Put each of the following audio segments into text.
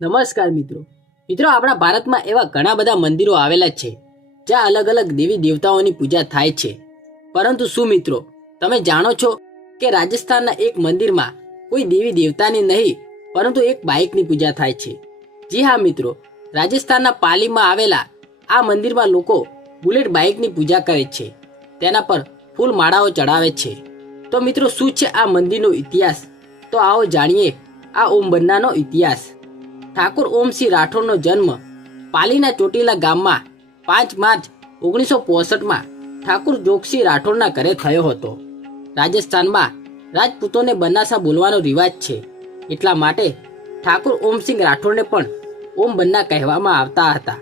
નમસ્કાર મિત્રો. મિત્રો, આપણા ભારતમાં એવા ઘણા બધા મંદિરો આવેલા છે, જ્યાં અલગ અલગ દેવી દેવતાઓની પૂજા થાય છે. પરંતુ શું મિત્રો, તમે જાણો છો કે રાજસ્થાનના એક મંદિરમાં કોઈ દેવી દેવતાની નહીં, પરંતુ એક બાઇકની પૂજા થાય છે? જી હા મિત્રો, રાજસ્થાનના પાલીમાં આવેલા આ મંદિરમાં લોકો બુલેટ બાઇકની પૂજા કરે છે. તેના પર ફૂલ માળાઓ ચડાવે છે. તો મિત્રો, શું છે આ મંદિરનો ઇતિહાસ? તો આવો જાણીએ આ ઓમ બન્નાનો ઇતિહાસ. ઠાકુર ઓમસિંહ રાઠોડનો જન્મ પાલીના ચોટીલા ગામમાં પાંચ માર્ચ ઓગણીસો પોસઠમાં ઠાકુર જોગસિંહ રાઠોડના ઘરે થયો હતો. રાજસ્થાનમાં રાજપૂતોને બનાસા બોલવાનો રિવાજ છે. એટલા માટે ઠાકુર ઓમસિંહ રાઠોડને પણ ઓમ બન્ના કહેવામાં આવતા હતા.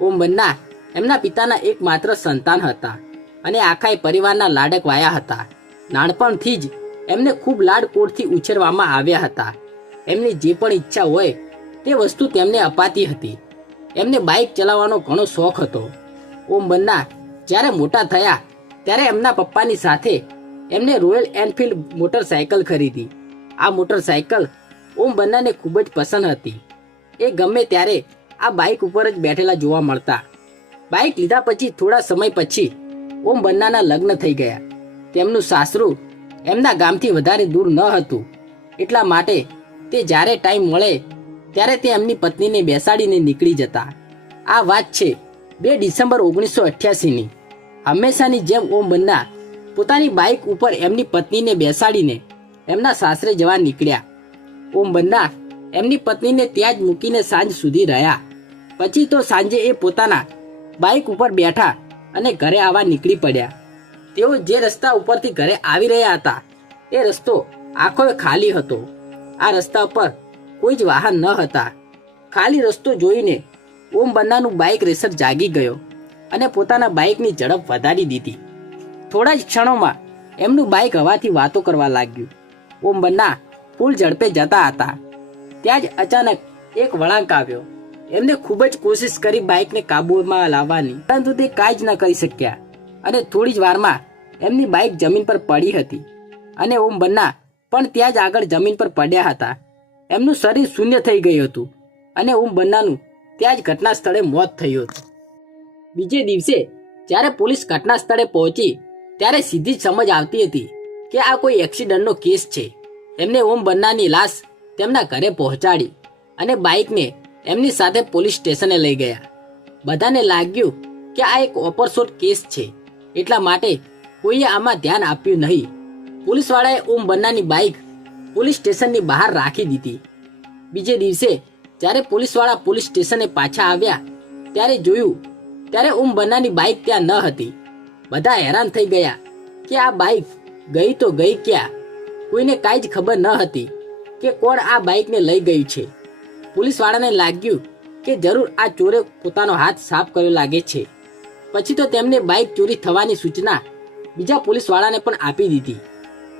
ઓમ બન્ના એમના પિતાના એકમાત્ર સંતાન હતા અને આખાય પરિવારના લાડક વાયા હતા. નાનપણથી જ એમને ખૂબ લાડકોડથી ઉછેરવામાં આવ્યા હતા. એમની જે પણ ઈચ્છા હોય તે વસ્તુ તેમને અપાતી હતી. એમને બાઇક ચલાવવાનો ઘણો શોખ હતો. ઓમ બન્ના, જ્યારે મોટા થયા, ત્યારે એમના પપ્પાની સાથે એમને રોયલ એનફિલ્ડ મોટરસાયકલ ખરીદી. આ મોટરસાયકલ ઓમ બન્નાને ખૂબ જ પસંદ હતી. એ ગમે ત્યારે આ બાઇક ઉપર જ બેઠેલા જોવા મળતા. બાઇક લીધા પછી થોડા સમય પછી ઓમ બન્નાના લગ્ન થઈ ગયા. તેમનું સાસરું એમના ગામથી વધારે દૂર ન હતું. એટલા માટે તે જ્યારે ટાઈમ મળે ત્યારે તે એમની પત્નીને બેસાડીને નીકળી જતા. આ વાત છે બે ડિસેમ્બર ઓગણીસો અઠ્યાસીની. હંમેશાની જેમ ઓમ બન્ના પોતાની બાઇક ઉપર એમની પત્નીને બેસાડીને એમના સાસરે જવા નીકળ્યા. ઓમ બન્ના એમની પત્નીને ત્યાં જ મૂકીને સાંજ સુધી રહ્યા. પછી તો સાંજે એ પોતાના બાઇક ઉપર બેઠા અને ઘરે આવવા નીકળી પડ્યા. તેઓ જે રસ્તા ઉપરથી ઘરે આવી રહ્યા હતા, એ રસ્તો આખો ખાલી હતો. આ રસ્તા પર કોઈ જ વાહન ન હતા. ખાલી રસ્તો જોઈને ઓમ બન્નાનું બાઇક રેસર જાગી ગયો અને પોતાના બાઇકની ઝડપ વધારી દીધી. થોડા જ ક્ષણોમાં એમનું બાઇક હવાથી વાતો કરવા લાગ્યું. ઓમ બન્ના ફૂલ ઝડપે જતા હતા. ત્યાં જ અચાનક એક વળાંક આવ્યો. એમને ખૂબ જ કોશિશ કરી બાઇકને કાબૂમાં લાવવાની, પરંતુ તે કાંઈ જ ન કરી શક્યા. અને થોડી જ વારમાં એમની બાઇક જમીન પર પડી હતી. અને ઓમ બન્ના પણ ત્યાં જ આગળ જમીન પર પડ્યા હતા. એમનું શરીર શૂન્ય થઈ ગયું હતું અને ઓમ બન્નાનું ત્યાં જ ઘટના સ્થળે મોત થયું હતું. બીજે દિવસે જ્યારે પોલીસ ઘટના સ્થળે પહોંચી, ત્યારે સીધી જ સમજ આવતી હતી કે આ કોઈ એક્સિડન્ટનો કેસ છે. એમને ઓમ બન્નાની લાશ તેમના ઘરે પહોંચાડી અને બાઇકને એમની સાથે પોલીસ સ્ટેશને લઈ ગયા. બધાને લાગ્યું કે આ એક ઓપરશોટ કેસ છે, એટલા માટે કોઈએ આમાં ધ્યાન આપ્યું નહીં. પોલીસવાળાએ ઓમ બન્નાની બાઇક પોલીસ સ્ટેશનની બહાર રાખી દીધી. બીજે દિવસે, જ્યારે પોલીસવાળા પોલીસ સ્ટેશને પાછા આવ્યા, ત્યારે જોયું, ત્યારે ઓમ બન્નાની બાઇક ત્યાં ન હતી. બધા હેરાન થઈ ગયા કે આ બાઇક ગઈ તો ગઈ ક્યાં? કોઈને કાંઈ જ ખબર ન હતી કે કોણ આ બાઇકને લઈ ગયું છે. પોલીસવાળાને લાગ્યું કે જરૂર આ ચોરે પોતાનો હાથ સાફ કર્યો લાગે છે. પછી તો તેમને બાઇક ચોરી થવાની સૂચના બીજા પોલીસવાળાને પણ આપી દીધી.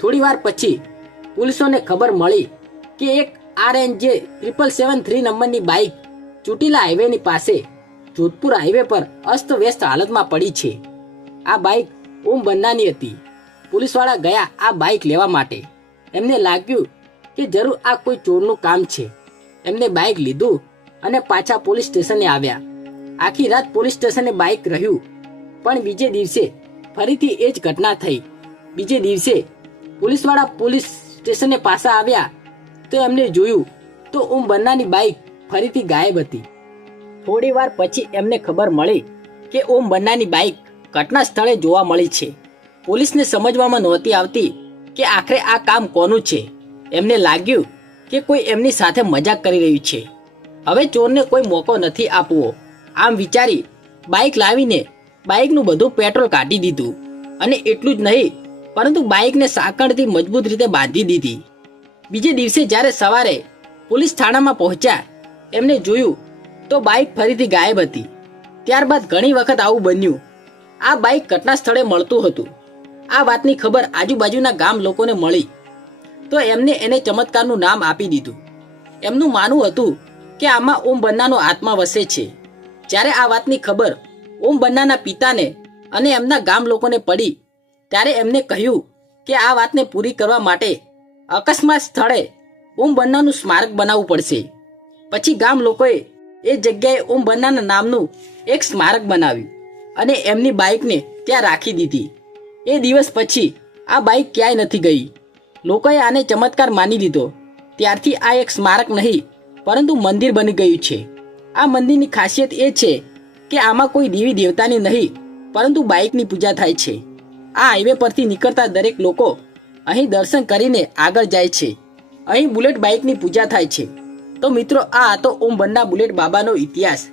થોડી વાર પછી પોલીસોને ખબર મળી કે એક R N J triple seven three નંબરની બાઇક ચોટીલા હાઈવેની પાસે જોધપુર હાઈવે પર અસ્તવ્યસ્ત હાલતમાં પડી છે. આ બાઇક ઓમ બન્નાની હતી. પોલીસવાળા ગયા આ બાઇક લેવા માટે. એમને લાગ્યું કે જરૂર આ કોઈ ચોરનું કામ છે. એમને બાઇક લીધું અને પાછા પોલીસ સ્ટેશને આવ્યા. આખી રાત પોલીસ સ્ટેશને બાઇક રહ્યું, પણ બીજે દિવસે ફરીથી એ જ ઘટના થઈ. બીજે દિવસે પોલીસવાળા પોલીસ સ્ટેશને પાછા આવ્યા તો એમને જોયું તો ઓમ બાઇક ફરીથી ગાયબ હતી. થોડી વાર પછી એમને ખબર મળી કે ઓમ બન્નાની બાઇક ઘટના સ્થળે જોવા મળી છે. પોલીસને સમજવામાં નહોતી આવતી કે આખરે આ કામ કોનું છે. એમને લાગ્યું કે કોઈ એમની સાથે મજાક કરી રહ્યું છે. હવે ચોરને કોઈ મોકો નથી આપવો. આમ વિચારી બાઇક લાવીને બાઇકનું બધું પેટ્રોલ કાઢી દીધું. અને એટલું જ નહીં પરંતુ બાઇકને સાંકળથી મજબૂત રીતે બાંધી દીધી. બીજે દિવસે જ્યારે સવારે પોલીસ થાણામાં પહોંચ્યા, એમને જોયું તો બાઇક ફરીથી ગાયબ હતી. ત્યારબાદ ઘણી વખત આવું બન્યું. આ બાઇક ઘટના સ્થળે મળતું હતું. આ વાતની ખબર આજુબાજુના ગામ લોકોને મળી. તો એમને એને ચમત્કારનું નામ આપી દીધું. એમનું માનવું હતું કે આમાં ઓમ બન્નાનો આત્મા વસે છે. જ્યારે આ વાતની ખબર ઓમ બન્નાના પિતાને અને એમના ગામ લોકોને પડી ત્યારે એમને કહ્યું કે આ વાતને પૂરી કરવા માટે અકસ્માત સ્થળે ઓમ બન્નાનું સ્મારક બનાવવું પડશે. પછી ગામ લોકોએ એ જગ્યાએ ઓમ બન્નાના નામનું એક સ્મારક બનાવ્યું અને એમની બાઇકને ત્યાં રાખી દીધી. એ દિવસ પછી આ બાઇક ક્યાંય નથી ગઈ. લોકોએ આને ચમત્કાર માની લીધો. ત્યારથી આ એક સ્મારક નહીં, પરંતુ મંદિર બની ગયું છે. આ મંદિરની ખાસિયત એ છે કે આમાં કોઈ દેવી દેવતાની નહીં, પરંતુ બાઇકની પૂજા થાય છે. આ હાઈવે પરથી નીકળતા દરેક લોકો અહીં દર્શન કરીને આગળ જાય છે. અહીં બુલેટ બાઇકની પૂજા થાય છે. તો મિત્રો, આ હતો ઓમ બન્ના બુલેટ બાબાનો ઇતિહાસ.